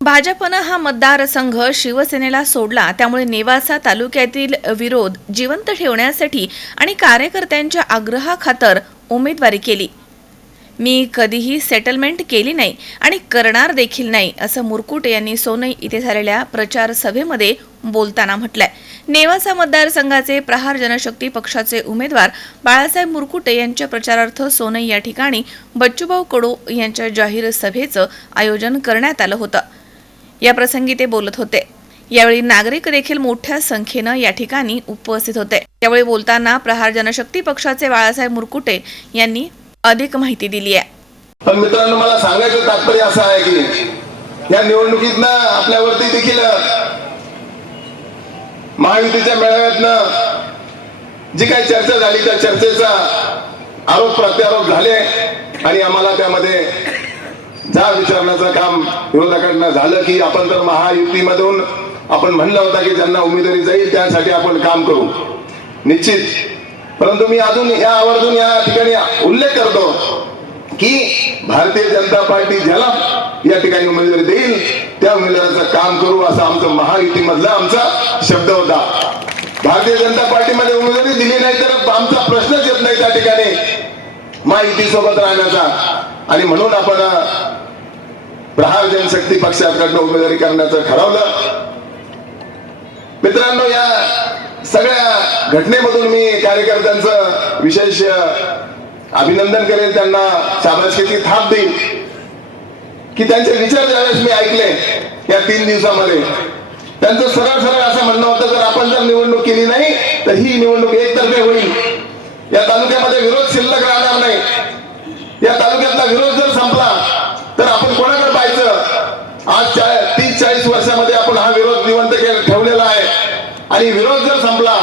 भाजपनं हा मतदारसंघ शिवसेनेला सोडला. त्यामुळे नेवासा तालुक्यातील विरोध जिवंत ठेवण्यासाठी आणि कार्यकर्त्यांच्या आग्रहाखातर उमेदवारी केली. मी कधीही सेटलमेंट केली नाही आणि करणार देखील नाही असं मुरकुटे यांनी सोनई इथे झालेल्या प्रचार सभेमध्ये बोलताना म्हटलंय. नेवासा मतदारसंघाचे प्रहार जनशक्ती पक्षाचे उमेदवार बाळासाहेब मुरकुटे यांच्या प्रचारार्थ सोनई या ठिकाणी बच्चूभाऊ कडू यांच्या जाहीर सभेचं आयोजन करण्यात आलं होतं. याप्रसंगी ते बोलत होते. यावेळी नागरिक देखील मोठ्या संख्येनं या ठिकाणी उपस्थित होते. यावेळी बोलताना प्रहार जनशक्ती पक्षाचे बाळासाहेब मुरकुटे यांनी अधिक माहिती दिली आहे. पण मित्रांनो मला सांगायचं तात्पर्य असं आहे की या निवडणुकीतनं आपल्यावरती देखील महायुतीच्या मेळाव्यातनं जी काही चर्चा झाली त्या चर्चेचा आरोप प्रत्यारोप झाले आणि आम्हाला त्यामध्ये जा विचारण्याचं काम विरोधकांना झालं की आपण तर महायुतीमधून आपण म्हणलं होता की ज्यांना उमेदवारी जाईल त्यासाठी आपण काम करू. निश्चित. परंतु मी अजून या आवर्जून या ठिकाणी उल्लेख करतो की भारतीय जनता पार्टी ज्याला या ठिकाणी उमेदवारी देईल त्या उमेदवाराचं काम करू असा आमचं महायुतीमधला आमचा शब्द होता. भारतीय जनता पार्टीमध्ये उमेदवारी दिली नाही तर आमचा प्रश्नच येत नाही त्या ठिकाणी. महायुती सोबत राहण्याचा. आणि म्हणून आपण जनशक्ती पक्षाकडनं उमेदवारी करण्याचं ठरवलं. मित्रांनो या सगळ्या घटनेमधून मी कार्यकर्त्यांचं विशेष अभिनंदन करेल. त्यांना शाबासकीची थाप देईल की त्यांचे विचार ज्यावेळेस मी ऐकले या तीन दिवसामध्ये त्यांचं सरळ सरळ असं म्हणणं होतं जर आपण जर निवडणूक केली नाही तर ही निवडणूक एकतर्फे होईल. या तालुक्यामध्ये विरोध शिल्लक राहणार नाही. या तालुक्यातला विरोध जर संपला जर संपला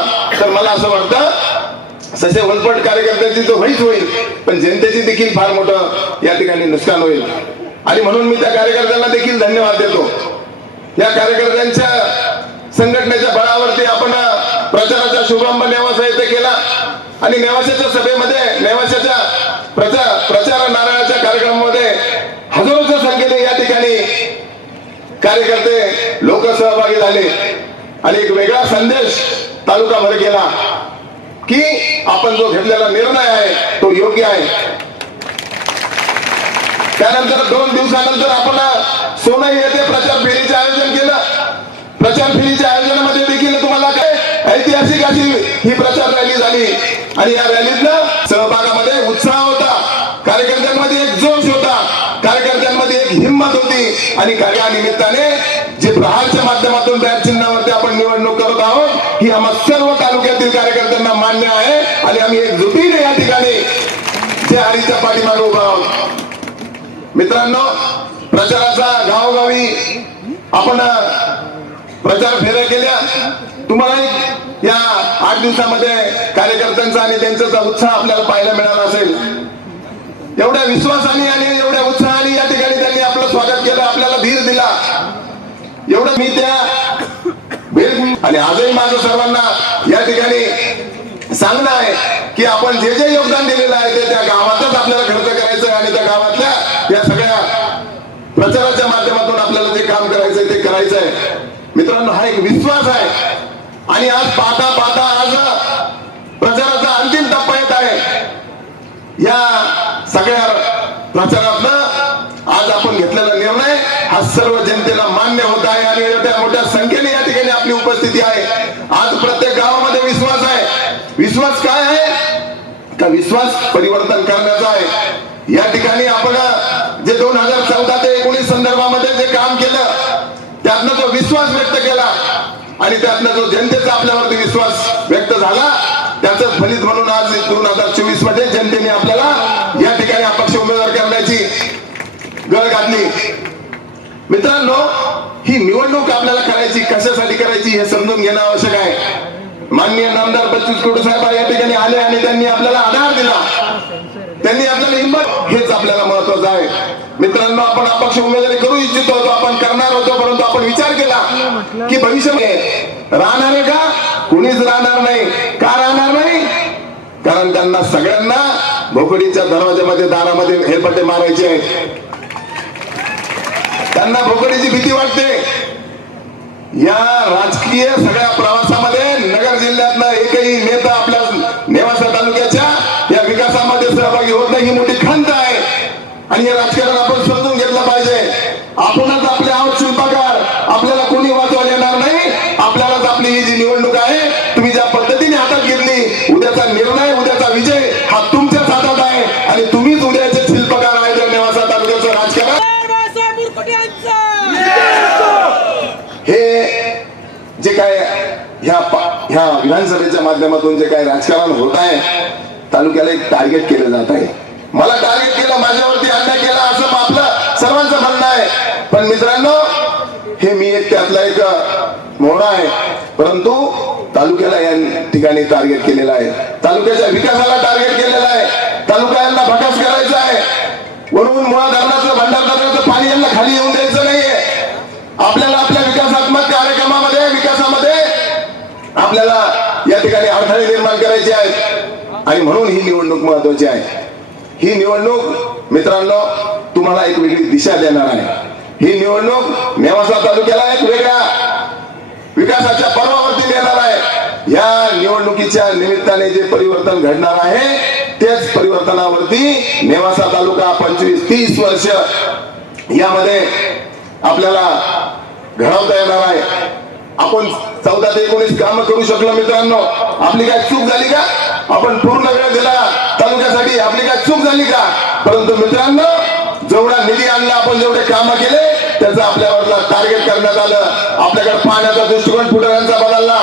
तर मला असं वाटतं ससे वलपट कार्यकर्त्यांची तो होईच होईल पण जनतेची देखील फार मोठं या ठिकाणी नुकसान होईल. आणि म्हणून मी त्या कार्यकर्त्यांना देखील धन्यवाद देतो. या कार्यकर्त्यांच्या संघटनेच्या बळावरती आपण प्रचाराचा शुभारंभ नेवासा येथे केला. आणि नेवाशाच्या सभेमध्ये नेवाशाच्या प्रचार प्रचार नारळाच्या कार्यक्रमामध्ये हजारोच्या संख्येने या ठिकाणी कार्यकर्ते लोक सहभागी झाले. आणि एक वेगळा संदेश तालुकाभर गेला की आपण जो घेतलेला निर्णय आहे तो योग्य आहे. त्यानंतर दोन दिवसानंतर आपण सोनई येथे प्रचार फेरीचे आयोजन केलं. प्रचार फेरीच्या आयोजनामध्ये देखील तुम्हाला काय ऐतिहासिक अशी ही प्रचार रॅली झाली. आणि या रॅलीतनं सहभागामध्ये उत्साह होता. कार्यकर्त्यांमध्ये एक जोश होता. कार्यकर्त्यांमध्ये एक हिंमत होती. आणि कार्यानिमित्ताने जे प्रहारच्या माध्यमातून त्या ही आम्हा सर्व तालुक्यातील कार्यकर्त्यांना मान्य आहे आणि आम्ही एक जुटीने या ठिकाणी. जे हरीच्या पाठीमागे उभा आहोत. मित्रांनो प्रचाराचा गावोगावी आपण प्रचार फेऱ्या केल्या. तुम्हाला या आठ दिवसामध्ये कार्यकर्त्यांचा आणि त्यांचा उत्साह आपल्याला पाहायला मिळाला असेल. एवढ्या विश्वासाने आणि एवढ्या उत्साहाने या ठिकाणी त्यांनी आपलं स्वागत केलं आपल्याला धीर दिला. एवढं मी त्या आणि आजही माझं सर्वांना या ठिकाणी सांगणं आहे की आपण जे जे योगदान दिलेलं आहे ते त्या गावातच आपल्याला खर्च करायचं आहे आणि त्या गावातल्या या सगळ्या प्रचाराच्या माध्यमातून आपल्याला जे काम करायचंय ते करायचं आहे मित्रांनो हा एक विश्वास आहे. आणि आज पाहता पाहता आज प्रचाराचा अंतिम टप्पा येत आहे. या सगळ्या प्रचारातनं आज आपण घेतलेला निर्णय हा सर्व जनतेला मान्य होत आहे आणि एवढ्या मोठ्या संख्येने आपली उपस्थिती आहे. आज प्रत्येक गावामध्ये विश्वास आहे. विश्वास काय आहे? का विश्वास परिवर्तन करण्याचा आहे? या ठिकाणी आपण जे दोन हजार चौदा ते एकोणीस संदर्भामध्ये जे काम केलं त्यातनं जो विश्वास व्यक्त केला आणि त्यातनं जो जनतेचा आपल्यावरती विश्वास व्यक्त झाला त्याच फलित म्हणून आज दोन हजार चोवीसमध्ये जनतेने आपल्याला या ठिकाणी अपक्ष उमेदवार करण्याची गळ घातली. मित्रांनो ही निवडणूक आपल्याला हे समजून घेणं आवश्यक आहे. माननीय नामदार बच्चूस कडू साहेब या ठिकाणी आले आणि त्यांनी आपल्याला आधार दिला. त्यांनी आपल्याला हिंमत हेच आपल्याला महत्वाचं आहे. मित्रांनो आपण अपक्ष उमेदवारी करू इच्छित होतो आपण करणार होतो परंतु आपण विचार केला की भविष्यामध्ये राहणार आहे का? कुणीच राहणार नाही. का राहणार नाही? कारण त्यांना सगळ्यांना भोकडीच्या दरवाजामध्ये दारामध्ये हेलपट्टे मारायचे आहेत. त्यांना भोकडीची भीती वाटते. या राजकीय सगळ्या प्रवासामध्ये नगर जिल्ह्यातला एकही नेता आपल्या नेवासा तालुक्याच्या या विकासामध्ये सहभागी होत नाही. ही मोठी खंत आहे. आणि हे राजकीय ह्या विधानसभेच्या माध्यमातून जे काही राजकारण होत आहे तालुक्याला एक टार्गेट केलं जात आहे. मला टार्गेट केलं माझ्यावरती अन्याय केला असं आपलं सर्वांचं म्हणणं आहे. पण मित्रांनो हे मी एक त्यातला एक मोहरा आहे. परंतु तालुक्याला या ठिकाणी टार्गेट केलेलं आहे. तालुक्याच्या विकासाला टार्गेट केलेलं आहे. तालुक्यांना भकास करायचा आहे. वरून मुळात आपल्याला या ठिकाणी अडथळे निर्माण करायचे आहेत. आणि म्हणून ही निवडणूक महत्वाची आहे. ही निवडणूक मित्रांनो तुम्हाला एक वेगळी दिशा देणार आहे. ही निवडणूक मेवासा तालुक्याला एक वेगळ्या विकासाच्या पर्वावरती देणार आहे. या निवडणुकीच्या निमित्ताने जे परिवर्तन घडणार आहे तेच परिवर्तनावरती नेवासा तालुका पंचवीस तीस वर्ष यामध्ये आपल्याला घडवता येणार आहे. आपण चौदा ते एकोणीस काम करू शकलो मित्रांनो. आपली काय चूक झाली का? आपण पूर्ण वेळ दिला. तालुक्यासाठी आपली काय चूक झाली का? परंतु मित्रांनो जेवढा निधी आणला आपण जेवढे काम केले त्याचं आपल्यावरचा टार्गेट करण्यात आलं. आपल्याकडे पाहण्याचा दृष्टिकोन पुढाऱ्यांचा बदलला.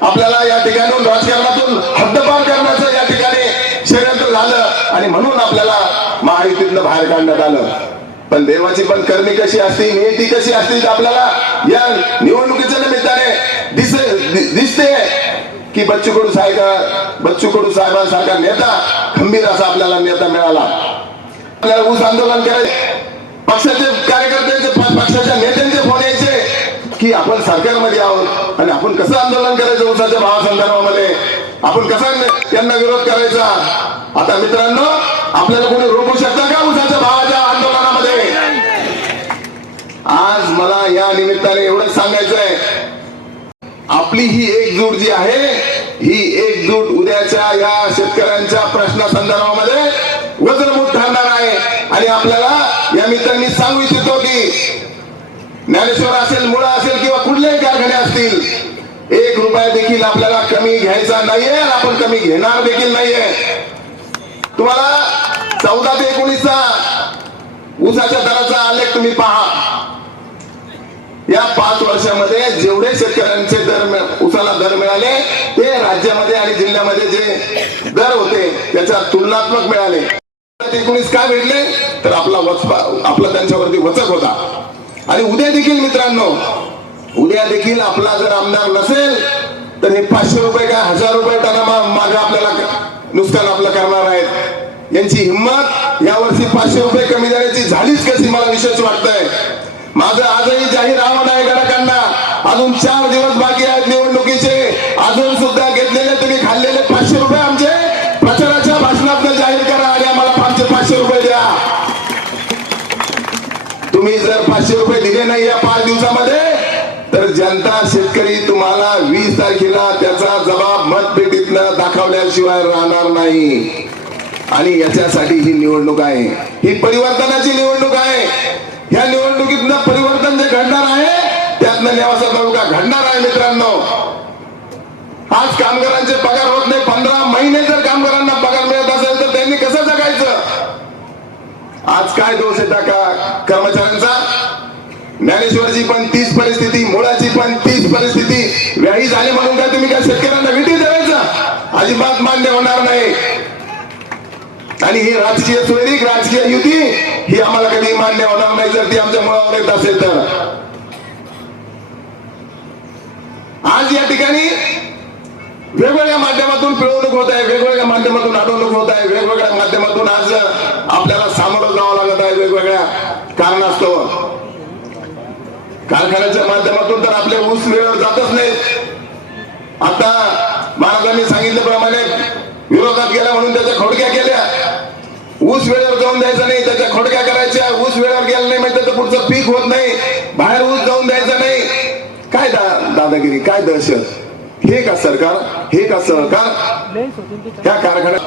आपल्याला या ठिकाणून राजकारणातून हद्दपार करण्याचं या ठिकाणी षडयंत्र झालं. आणि म्हणून आपल्याला महायुतीतनं बाहेर काढण्यात आलं. पण देवाची पण करणी कशी असते नियती कशी असते आपल्याला या निवडणुकीच्या निमित्ताने दिसे दिसते की बच्चू कडू साहेब बच्चू कडू साहेबांसारखा नेता खंबीर असा आपल्याला नेता मिळाला. आपल्याला ऊस आंदोलन करायचे पक्षाचे कार्यकर्त्यांचे पक्षाच्या नेत्यांचे फोन यायचे की आपण सरकारमध्ये आहोत आणि आपण कसं आंदोलन करायचं ऊसाच्या भावासंदर्भामध्ये? आपण कसा त्यांना विरोध करायचा? आता मित्रांनो आपल्याला कोणी रोखू शकता का ऊसाच्या भावा आज मला या निमित्ताने एवढंच सांगायचं आहे आपली ही एकजूट जी आहे ही एकजूट उद्याच्या या शेतकऱ्यांच्या प्रश्नासंदर्भामध्ये वज्रभूत ठरणार आहे. आणि आपल्याला या मित्रांनी सांगू इच्छितो की ज्ञानेश्वर असेल मुळा असेल किंवा कुठलेही कारखाने असतील एक रुपया देखील आपल्याला कमी घ्यायचा नाहीये आपण कमी घेणार देखील नाहीये. तुम्हाला चौदा ते एकोणीसचा ऊसाच्या दराचा आलेख तुम्ही पहा. या पाच वर्षामध्ये जेवढे शेतकऱ्यांचे दर उसाला दर मिळाले ते राज्यामध्ये आणि जिल्ह्यामध्ये जे दर होते त्याच्या तुलनात्मक मिळाले. एकोणीस काय भेटले? तर आपला वचपा आपला त्यांच्यावरती वचक होता. आणि उद्या देखील मित्रांनो उद्या देखील आपला जर आमदार नसेल तर हे पाचशे रुपये काय हजार रुपये त्यांना माग आपल्याला नुकसान आपलं करणार आहेत. यांची हिंमत यावर्षी पाचशे रुपये कमी देण्याची झालीच कशी मला विशेष वाटतंय. माझं आजही जाहीर आव्हान आहे गडाकांना अजून चार दिवस बाकी आहेत निवडणुकीचे. अजून सुद्धा घेतलेले तुम्ही खाल्लेले पाचशे रुपये आमचे. प्रचाराच्या भाषणात जाहीर करा आणि आम्हाला आमचे पाचशे रुपये द्या. तुम्ही जर पाचशे रुपये दिले नाही या पाच दिवसामध्ये तर जनता शेतकरी तुम्हाला वीस तारखेला त्याचा जबाब मतपेटीतनं दाखवल्याशिवाय राहणार नाही. आणि याच्यासाठी ही निवडणूक आहे. ही परिवर्तनाची निवडणूक आहे. या निवडणुकीतनं परिवर्तन जे घडणार आहे त्यातनं नेवासा तालुका घडणार आहे मित्रांनो. आज कामगारांचे पगार होत नाही. पंधरा महिने जर कामगारांना पगार मिळत असेल तर त्यांनी कसं जगायचं? आज काय दोष येता का कर्मचाऱ्यांचा? ज्ञानेश्वरची पण तीच परिस्थिती मुळाची पण तीच परिस्थिती. व्याही झाली म्हणून काय तुम्ही काय शेतकऱ्यांना विटी द्यायचं अजिबात मान्य होणार नाही. आणि ही राजकीय सोयरीक राजकीय युती ही आम्हाला कधी मान्य होणार नाही जर ती आमच्या मुळावर येत असेल तर. आज या ठिकाणी वेगवेगळ्या माध्यमातून पिळवणूक होत आहे वेगवेगळ्या माध्यमातून अडवणूक होत आहे वेगवेगळ्या माध्यमातून आज आपल्याला सामोरं जावं लागत आहे वेगवेगळ्या कारणास्तव. कारखान्याच्या माध्यमातून तर आपले ऊस वेळेवर जातच नाही आता महाराजांनी सांगितल्याप्रमाणे विरोधात गेल्या म्हणून त्याच्या खोडक्या केल्या. ऊस वेळेवर जाऊन द्यायचा नाही त्याच्या खोडक्या करायच्या. ऊस वेळेवर गेला नाही म्हणजे त्याचं पुढचं पीक होत नाही. बाहेर ऊस जाऊन द्यायचा नाही. काय दा दादागिरी काय दहशत? हे का सरकार? हे का सहकार? त्या कारखान्या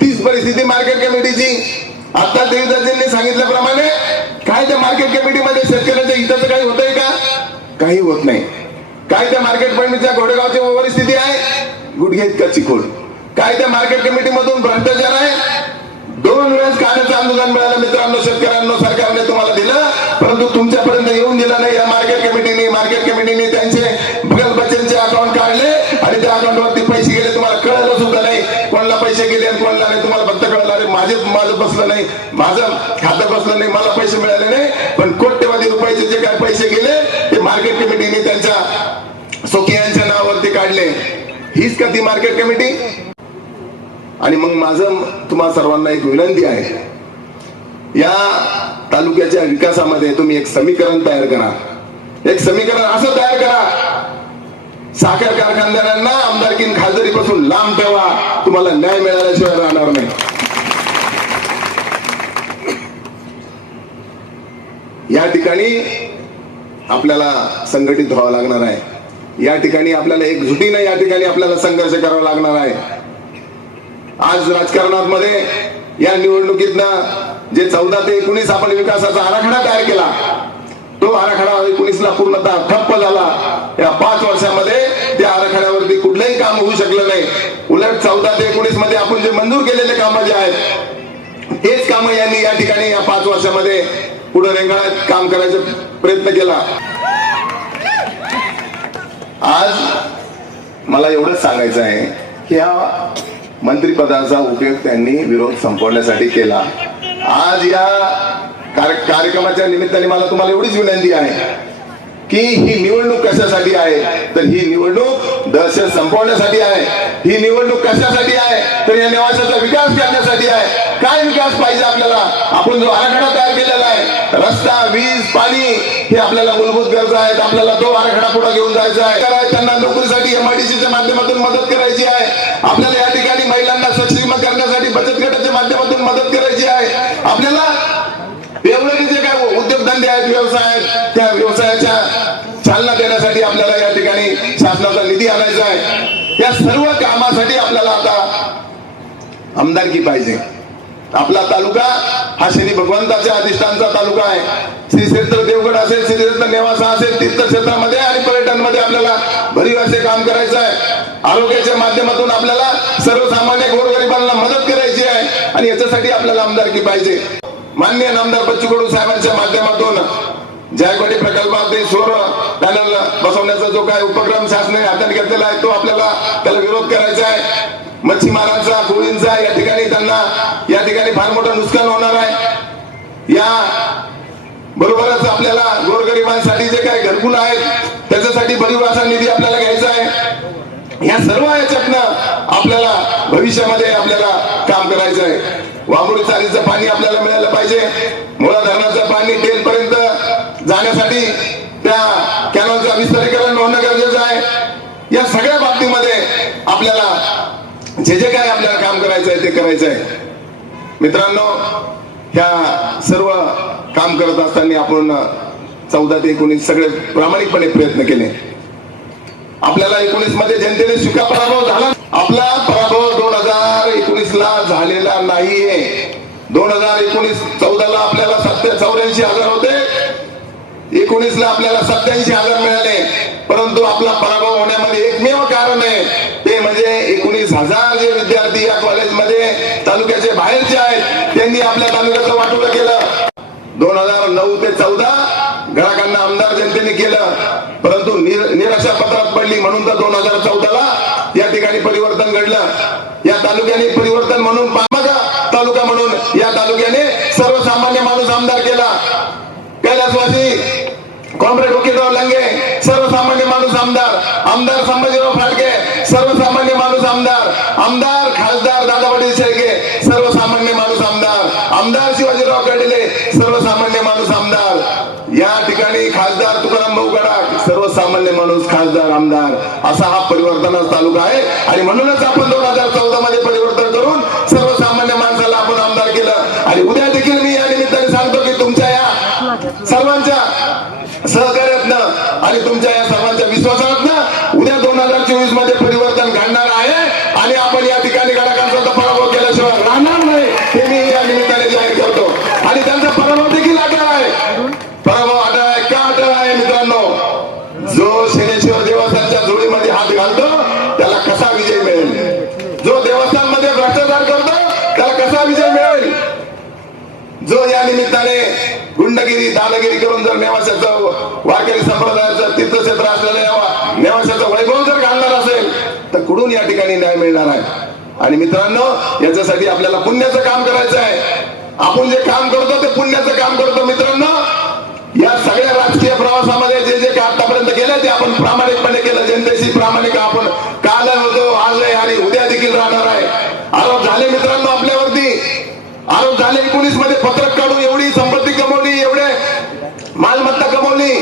तीच परिस्थिती मार्केट कमिटीची. आता देवदाजींनी सांगितल्याप्रमाणे काय त्या मार्केट कमिटीमध्ये शेतकऱ्याच्या हिताचं काही होतंय का? काही होत नाही. काय त्या मार्केट कमिटीच्या घोडेगावची परिस्थिती आहे? गुडघे इतका चिखोल काय त्या मार्केट कमिटीमधून भ्रष्टाचार आहे? दोन वेळेस काढायचं आंदोलन मिळालं. मित्रांनो शेतकऱ्यांनो सरकारने तुम्हाला दिलं. परंतु तुमच्यापर्यंत येऊन दिलं नाही. या मार्केट कमिटीने मार्केट कमिटीने त्यांचे भगत बच्चनचे अकाउंट काढले आणि त्या अकाउंट वरती पैसे गेले. तुम्हाला कळलं सुद्धा नाही कोणाला पैसे गेले आणि कोणाला नाही. तुम्हाला फक्त कळलं अरे माझे माझं बसलं नाही. माझं खातं बसलं नाही. मला पैसे मिळाले नाही. पण कोट्यवधी रुपयाचे जे काय पैसे गेले ते मार्केट कमिटीने त्यांच्या सोकियांच्या नावावरती काढले. हीच का ती मार्केट कमिटी आणि मग माझं तुम्हा सर्वांना एक विनंती आहे. या तालुक्याच्या विकासामध्ये तुम्ही एक समीकरण तयार करा. एक समीकरण असं तयार करा. साखर कारखानदारांना आमदारकीन खासदारीपासून लांब ठेवा. तुम्हाला न्याय मिळाल्याशिवाय राहणार नाही. या ठिकाणी आपल्याला संघटित व्हावं लागणार आहे. या ठिकाणी आपल्याला एकजुटीनं या ठिकाणी आपल्याला संघर्ष करावा लागणार आहे. आज राजकारणात मध्ये या निवडणुकीतनं जे चौदा ते एकोणीस आपण विकासाचा आराखडा तयार केला तो आराखडा एकोणीसला पूर्णतः ठप्प झाला. या पाच वर्षामध्ये त्या आराखड्यावरती कुठलंही काम होऊ शकलं नाही. उलट चौदा ते एकोणीसमध्ये आपण जे मंजूर केलेले कामं जे आहेत हेच कामं यांनी या ठिकाणी या पाच वर्षामध्ये पुढे रेंगाळ्यात काम करायचा प्रयत्न केला. आज मला एवढंच सांगायचं आहे की या मंत्रिपदाचा उपयोग त्यांनी विरोध संपवण्यासाठी केला. आज या कार्यक्रमाच्या निमित्ताने मला तुम्हाला एवढीच विनंती आहे की ही निवडणूक कशासाठी आहे? तर ही निवडणूक दहशत संपवण्यासाठी आहे. ही निवडणूक कशासाठी आहे? तर या निवासाचा विकास करण्यासाठी आहे. काय विकास पाहिजे आपल्याला? आपण जो आराखडा तयार केलेला आहे रस्ता वीज पाणी हे आपल्याला मूलभूत गरजा आहेत. आपल्याला तो आराखडा पुढे घेऊन जायचा आहे. त्यांना नोकरीसाठी एमआयडीसीच्या माध्यमातून मदत करायची आहे. आपल्याला माध्यमातून मदत करायची आहे. आपल्याला एवढे जे काय उद्योगधंदे आहेत व्यवसाय आहेत त्या व्यवसायाच्या चालना देण्यासाठी आपल्याला या ठिकाणी शासनाचा निधी आणायचा आहे. या सर्व कामासाठी आपल्याला आता आमदारकी पाहिजे. आपला तालुका हा श्री भगवंताच्या अधिष्ठानचा तालुका आहे. श्री क्षेत्र देवगड असेल श्री क्षेत्र नेवासा असेल तीर्थक्षेत्रामध्ये आणि पर्यटनमध्ये आपल्याला भरीव असे काम करायचं आहे. आरोग्याच्या माध्यमातून आपल्याला सर्वसामान्य गोरगरिबांना मदत करायची आहे आणि याच्यासाठी आपल्याला आमदारकी पाहिजे. मान्य आमदार बच्चू कडू साहेबांच्या माध्यमातून जायकवाडी प्रकल्पामध्ये सोर पॅनल बसवण्याचा जो काय उपक्रम शासनाने हातात घेतलेला आहे तो आपल्याला त्याला विरोध करायचा आहे. मच्छीमारांचा कोळींचा या ठिकाणी त्यांना या ठिकाणी फार मोठं नुकसान होणार आहे. या बरोबरच आपल्याला गोरगरिबांसाठी जे काही घरकुल आहेत त्याच्यासाठी भरीव असा निधी आपल्याला घ्यायचा आहे. या सर्व याच्यातनं आपल्याला भविष्यामध्ये आपल्याला काम करायचं आहे. वाघोडी चालीचं पाणी आपल्याला मिळालं पाहिजे. मुळा धरणाचं पाणी टेल पर्यंत जाण्यासाठी जे जे काय आपल्याला काम करायचं आहे ते करायचं आहे मित्रांनो ह्या सर्व काम करत असताना आपण चौदा ते एकोणीस सगळे प्रामाणिकपणे प्रयत्न केले. आपल्याला एकोणीसमध्ये जनतेने सुका पराभव झाला. आपला पराभव दोन हजार एकोणीस ला झालेला नाहीये. दोन हजार एकोणीस चौदा ला आपल्याला सत्या चौऱ्याऐंशी हजार होते. एकोणीसला आपल्याला सत्याऐंशी हजार मिळाले. परंतु आपला पराभव होण्यामध्ये एकमेव कारण आहे. तालुक्याचे बाहेरचे आहेत त्यांनी आपल्या तालुक्याचं वाटोळं केलं. दोन हजार नऊ ते चौदा ग्राहकांना आमदार जनतेने केलं. परंतु निराशा पत्रात पडली म्हणून तर दोन हजार चौदा ला या ठिकाणी परिवर्तन घडलं. या तालुक्याने परिवर्तन म्हणून पामागा तालुका म्हणून या तालुक्याने सर्वसामान्य माणूस आमदार केला. कैलासवासी कॉम्रेड वकीलराव लंगे सर्वसामान्य माणूस आमदार. आमदार संभाजी माणूस खासदार आमदार असा हा परिवर्तनच तालुका आहे. आणि म्हणूनच आपण दोन हजार चौदा मध्ये निमित्ताने गुंडगिरी दादागिरी करून जर नेवाशाचं वारकरी संप्रदायाचं तीर्थक्षेत्र असलेलं नेवाशाचं वैभव जर घालणार असेल तर कुठून या ठिकाणी न्याय मिळणार आहे? आणि मित्रांनो याच्यासाठी आपल्याला पुण्याचं काम करायचं आहे. आपण जे काम करतो ते पुण्याचं काम करतो मित्रांनो. या सगळ्या राजकीय प्रवासामध्ये जे जे आतापर्यंत केलं ते आपण प्रामाणिकपणे केलं. जनतेशी प्रामाणिक आपण काल होतो आज आहे आणि उद्या देखील राहणार आहे आरोप झाले मित्रांनो आपल्यावरती आरोप झाले एकोणीसमध्ये पत्रक काढून एवढी संपत्ती कमवली एवढे मालमत्ता कमवली.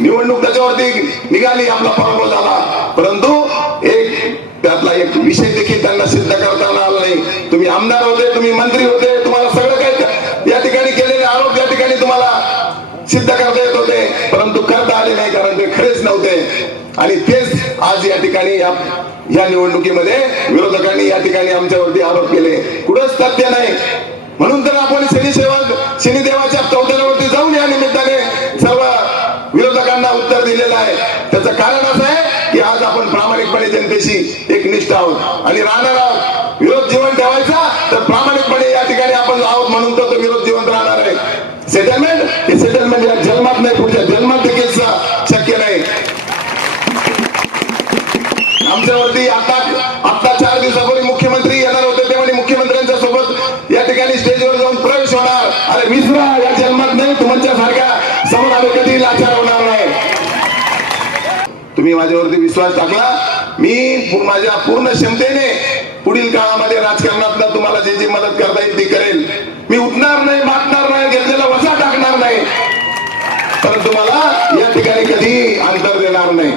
निवडणूक त्याच्यावरती निघाली आपला पराभव झाला. परंतु एक त्यातला एक विषय देखील त्यांना सिद्ध करता आला नाही. तुम्ही आमदार होते तुम्ही मंत्री होते तुम्हाला सगळं काही या ठिकाणी केलेले आरोप या ठिकाणी तुम्हाला सिद्ध करता येत होते. परंतु करता आले नाही कारण ते खरेच नव्हते. आणि तेच आज या ठिकाणी या या निवडणुकीमध्ये विरोधकांनी या ठिकाणी आमच्यावरती आरोप केले. कुठंच तथ्य नाही. म्हणून तर आपण शनिसेवक शनिदेवाच्या चौथऱ्यावरती जाऊन या निमित्ताने सर्व विरोधकांना उत्तर दिलेलं आहे. त्याचं कारण असं आहे की आज आपण प्रामाणिकपणे जनतेशी एक निष्ठ आहोत. आणि राहणार आहोत. विरोध जीवन ठेवायचा तर प्रामाणिक पूर्ण क्षमतेने पुढील काळामध्ये राजकारणात तुम्हाला जे जे मदत करता येईल ती करेल. मी उठणार नाही मागणार नाही घेतलेला वसा टाकणार नाही. परंतु मला या ठिकाणी कधी अंतर देणार नाही.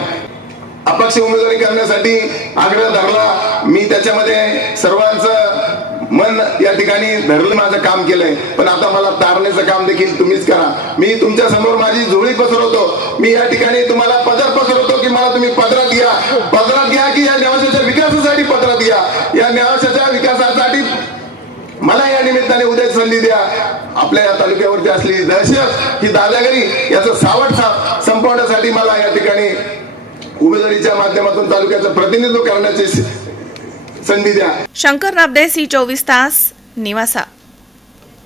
अपक्ष उमेदवारी करण्यासाठी आग्रह धरला. मी त्याच्यामध्ये सर्वांचं मन या ठिकाणी धरलं माझं काम केलंय. पण आता मला तारण्याचं काम देखील तुम्हीच करा. मी तुमच्यासमोर माझी झोळी पसरवतो. मी या ठिकाणी तुम्हाला पदर पसरवतो की मला तुम्ही पदरात घ्या. पदरात घ्या की या न्यावाशाच्या विकासासाठी पदरात घ्या. या न्यावाशाच्या विकासासाठी मला या निमित्ताने उद्या संधी द्या. आपल्या या तालुक्यावरती असलेली दहशत ही दादागिरी याचं सावट संपवण्यासाठी मला या ठिकाणी उमेदवारीच्या माध्यमातून तालुक्याचं प्रतिनिधित्व करण्याची संधी द्या. शंकर नाबदे सी चोवीस तास निवासा.